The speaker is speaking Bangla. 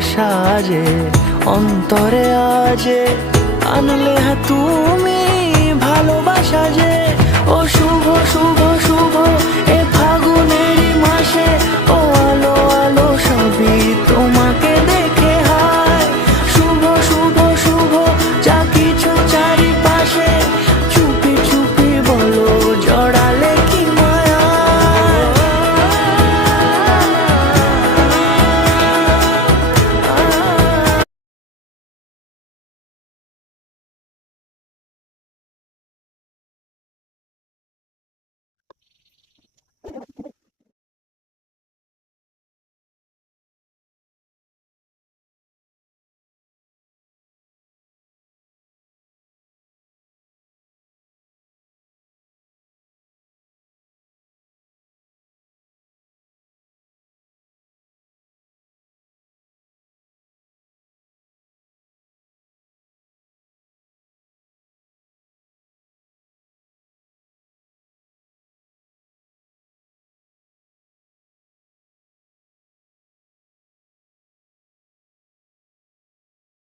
সাজে অন্তরে আজে আনলে হ্যাঁ তুমি ভালোবাসা যে। ও শুভ শুভ শুভ এ ফাগুনেরই মাসে, ও আলো আলো সবই তো